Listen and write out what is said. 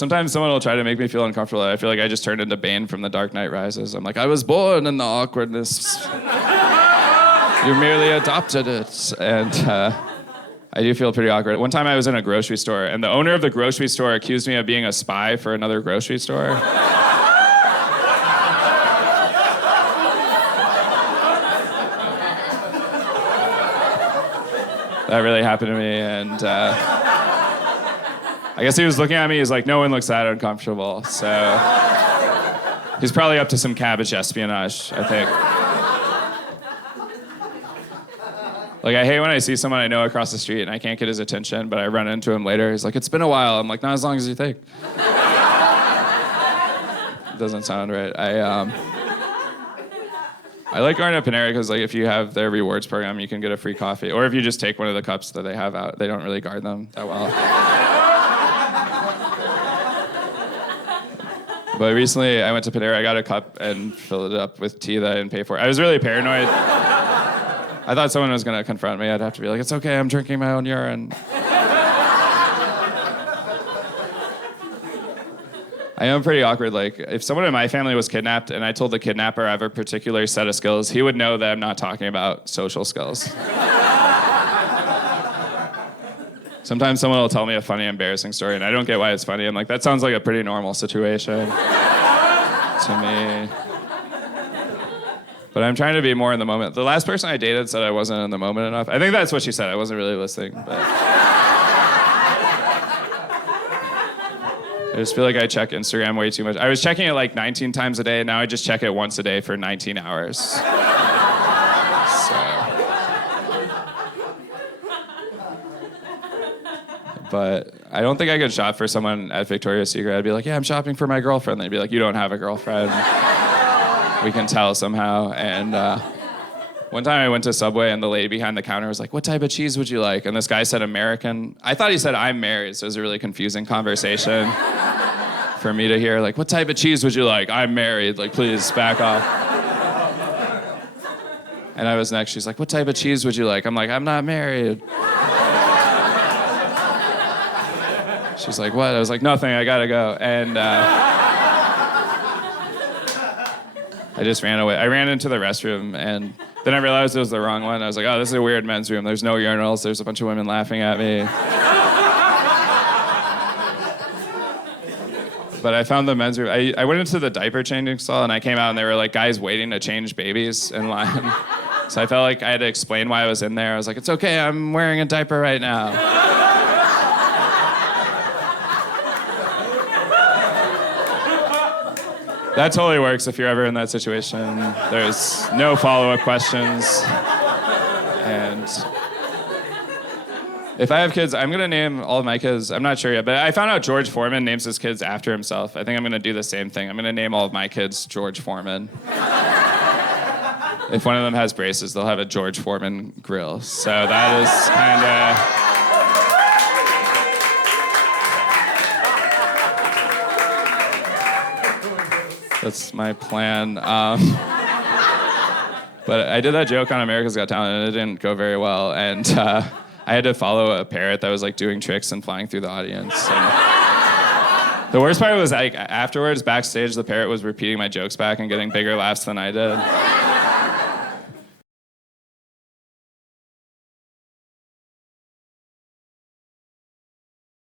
Sometimes someone will try to make me feel uncomfortable. I feel like I just turned into Bane from The Dark Knight Rises. I'm like, I was born in the awkwardness. You merely adopted it. And I do feel pretty awkward. One time I was in a grocery store, and the owner of the grocery store accused me of being a spy for another grocery store. That really happened to me, and I guess he was looking at me, he's like, no one looks that uncomfortable, so he's probably up to some cabbage espionage, I think. Like, I hate when I see someone I know across the street and I can't get his attention, but I run into him later, he's like, it's been a while. I'm like, not as long as you think. Doesn't sound right. I like going to Panera because, like, if you have their rewards program, you can get a free coffee. Or if you just take one of the cups that they have out, they don't really guard them that well. But recently, I went to Panera, I got a cup and filled it up with tea that I didn't pay for. I was really paranoid. I thought someone was going to confront me. I'd have to be like, it's okay, I'm drinking my own urine. I am pretty awkward. Like, if someone in my family was kidnapped and I told the kidnapper I have a particular set of skills, he would know that I'm not talking about social skills. Sometimes someone will tell me a funny, embarrassing story, and I don't get why it's funny. I'm like, that sounds like a pretty normal situation to me. But I'm trying to be more in the moment. The last person I dated said I wasn't in the moment enough. I think that's what she said. I wasn't really listening, but... I just feel like I check Instagram way too much. I was checking it like 19 times a day. Now I just check it once a day for 19 hours. So. But I don't think I could shop for someone at Victoria's Secret. I'd be like, yeah, I'm shopping for my girlfriend. They'd be like, you don't have a girlfriend. We can tell somehow. And one time I went to Subway and the lady behind the counter was like, what type of cheese would you like? And this guy said American. I thought he said I'm married, so it was a really confusing conversation for me to hear. Like, what type of cheese would you like? I'm married. Like, please back off. And I was next. She's like, what type of cheese would you like? I'm like, I'm not married. She's like, what? I was like, nothing. I gotta go. And I just ran away. I ran into the restroom and then I realized it was the wrong one. I was like, oh, this is a weird men's room. There's no urinals. There's a bunch of women laughing at me. But I found the men's room. I went into the diaper changing stall and I came out and there were like guys waiting to change babies in line. So I felt like I had to explain why I was in there. I was like, it's okay, I'm wearing a diaper right now. That totally works if you're ever in that situation. There's no follow-up questions. And if I have kids, I'm going to name all of my kids. I'm not sure yet, but I found out George Foreman names his kids after himself. I think I'm going to do the same thing. I'm going to name all of my kids George Foreman. If one of them has braces, they'll have a George Foreman grill. So that is kind of... That's my plan. But I did that joke on America's Got Talent, and it didn't go very well. And I had to follow a parrot that was like doing tricks and flying through the audience. And the worst part was like afterwards, backstage, the parrot was repeating my jokes back and getting bigger laughs than I did.